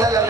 Gracias. No, no, no.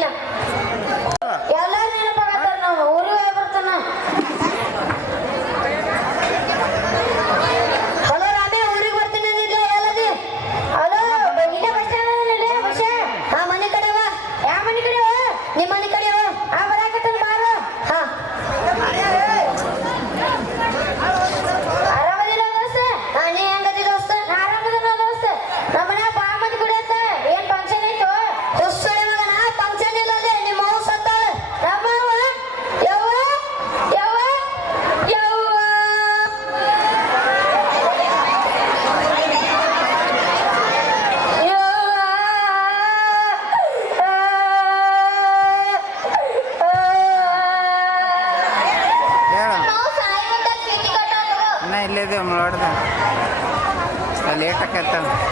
la 对、嗯。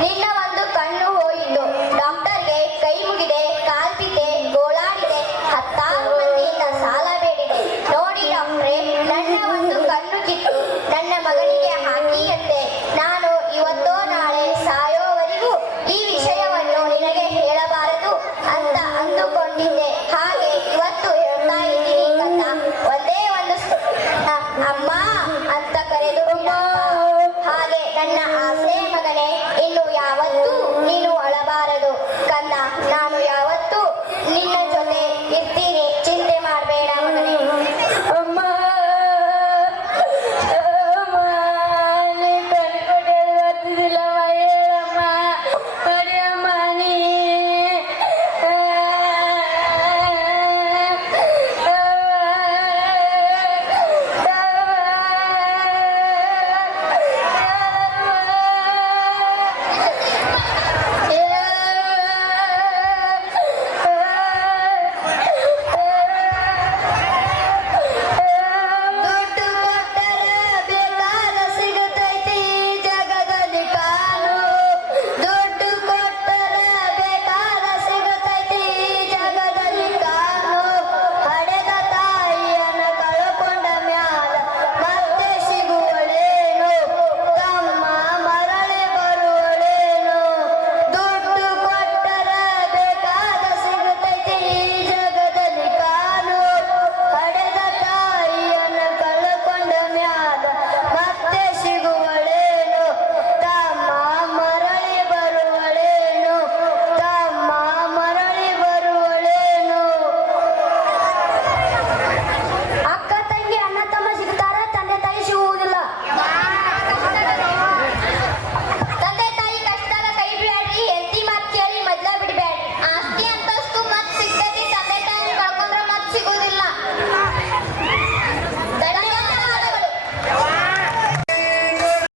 みんな